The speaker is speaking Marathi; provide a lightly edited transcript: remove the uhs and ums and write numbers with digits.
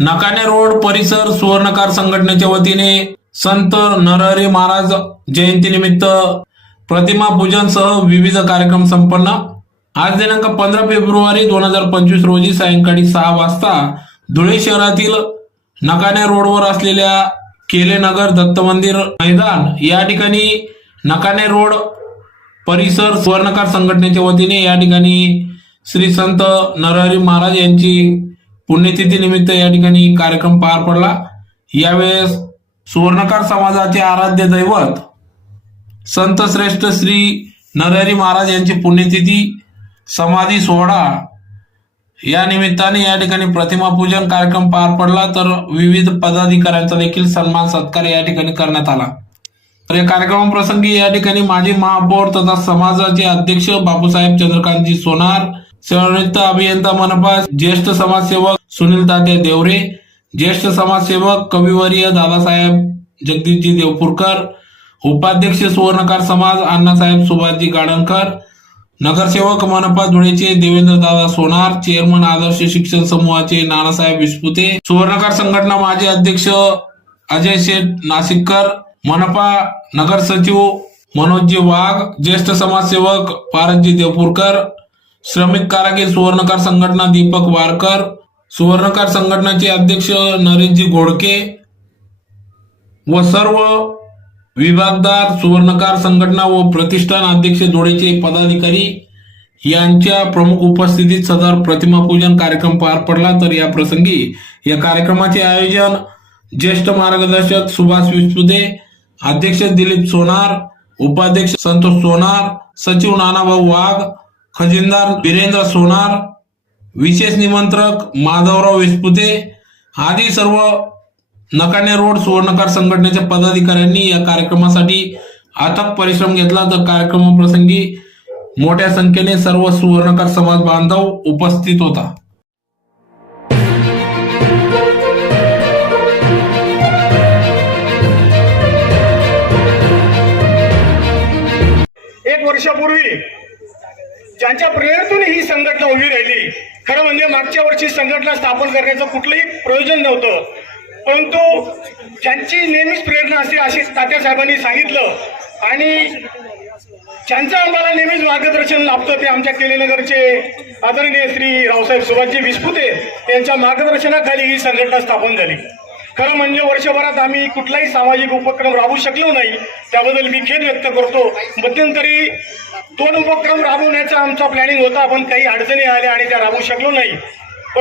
नकाने रोड परिसर सुवर्णकार संघटनेच्या वतीने संत नरहरी महाराज जयंतीनिमित्त प्रतिमा पूजन सह विविध कार्यक्रम संपन्न। आज दिनांक 15 फेब्रुवारी 2025 रोजी सायंकाळी 6 वाजता धुळे शहरातील नकाने रोडवर असलेल्या केलेनगर दत्त मंदिर मैदान या ठिकाणी नकाने रोड परिसर सुवर्णकार संघटनेच्या वतीने या ठिकाणी श्री संत नरहरी महाराज यांची पुण्यतिथी निमित्त या ठिकाणी कार्यक्रम पार पडला। यावेळेस सुवर्णकार समाजाचे आराध्य दैवत संत श्रेष्ठ श्री नरहरी महाराज यांची पुण्यतिथी समाधी सोहळा या निमित्ताने या ठिकाणी प्रतिमा पूजन कार्यक्रम पार पडला, तर विविध पदाधिकाऱ्यांचा देखील सन्मान सत्कार या ठिकाणी करण्यात आला। तर या कार्यक्रमाप्रसंगी या ठिकाणी माजी महापौर तथा समाजाचे अध्यक्ष बापूसाहेब चंद्रकांतजी सोनार, सेवानिवृत्त अभियंता मनपा, ज्येष्ठ समाजसेवक सुनील तात्या देवरे, ज्येष्ठ समाजसेवक कविवर्य दादासाहेब जगदीशजी देवपूरकर, उपाध्यक्ष सुवर्णकार समाज अण्णासाहेब सुभाषजी गाडणकर, नगरसेवक मनपा धुळेचे देवेंद्र दादा सोनार, चेअरमन आदर्श शिक्षण समूहाचे नानासाहेब विस्पुते, सुवर्णकार संघटना माजी अध्यक्ष अजय शेठ नाशिककर, मनपा नगर सचिव मनोजजी वाघ, ज्येष्ठ समाजसेवक पारसजी देवपूरकर, श्रमिक कारागीर सुवर्णकार संघटना दीपक वारकर, सुवर्णकार संघटनाचे अध्यक्ष नरेशजी घोडके व सर्व विभागदार, सुवर्णकार संघटना व प्रतिष्ठान अध्यक्ष धुळेचे पदाधिकारी यांच्या प्रमुख उपस्थितीत सदर प्रतिमा पूजन कार्यक्रम पार पडला। तर या प्रसंगी या कार्यक्रमाचे आयोजन ज्येष्ठ मार्गदर्शक सुभाष विस्पुते, अध्यक्ष दिलीप सोनार, उपाध्यक्ष संतोष सोनार, सचिव नानाभाऊ वाघ, खजिनदार वीरेंद्र सोनार, विशेष निमंत्रक माधवराव विस्पुते आदी सर्व नकाने रोड सुवर्णकार संघटनेच्या पदाधिकाऱ्यांनी या कार्यक्रमासाठी अथक परिश्रम घेतला। तर कार्यक्रमाप्रसंगी मोठ्या संख्येने सर्व सुवर्णकार समाज बांधव उपस्थित होता। एक वर्षापूर्वी ज्यांच्या प्रेरणेतून ही संघटना उभी राहिली, खरं म्हणजे मागच्या वर्षी संघटना स्थापन करण्याचं कुठलंही प्रयोजन नव्हतं, परंतु ज्यांची नेहमीच प्रेरणा असते अशी तात्यासाहेबांनी सांगितलं आणि ज्यांचं आम्हाला नेहमीच मार्गदर्शन लाभतं ते आमच्या केलेनगरचे आदरणीय श्री रावसाहेब सुभाषजी विस्पुते यांच्या मार्गदर्शनाखाली ही संघटना स्थापन झाली। खरं म्हणजे वर्षभरात आम्ही कुठलाही सामाजिक उपक्रम राबवू शकलो नाही, त्याबद्दल मी खेद व्यक्त करतो। मध्यंतरी 2 उपक्रम राबवण्याचा आमचा प्लॅनिंग होता, पण काही अडचणी आल्या आणि त्या राबवू शकलो नाही।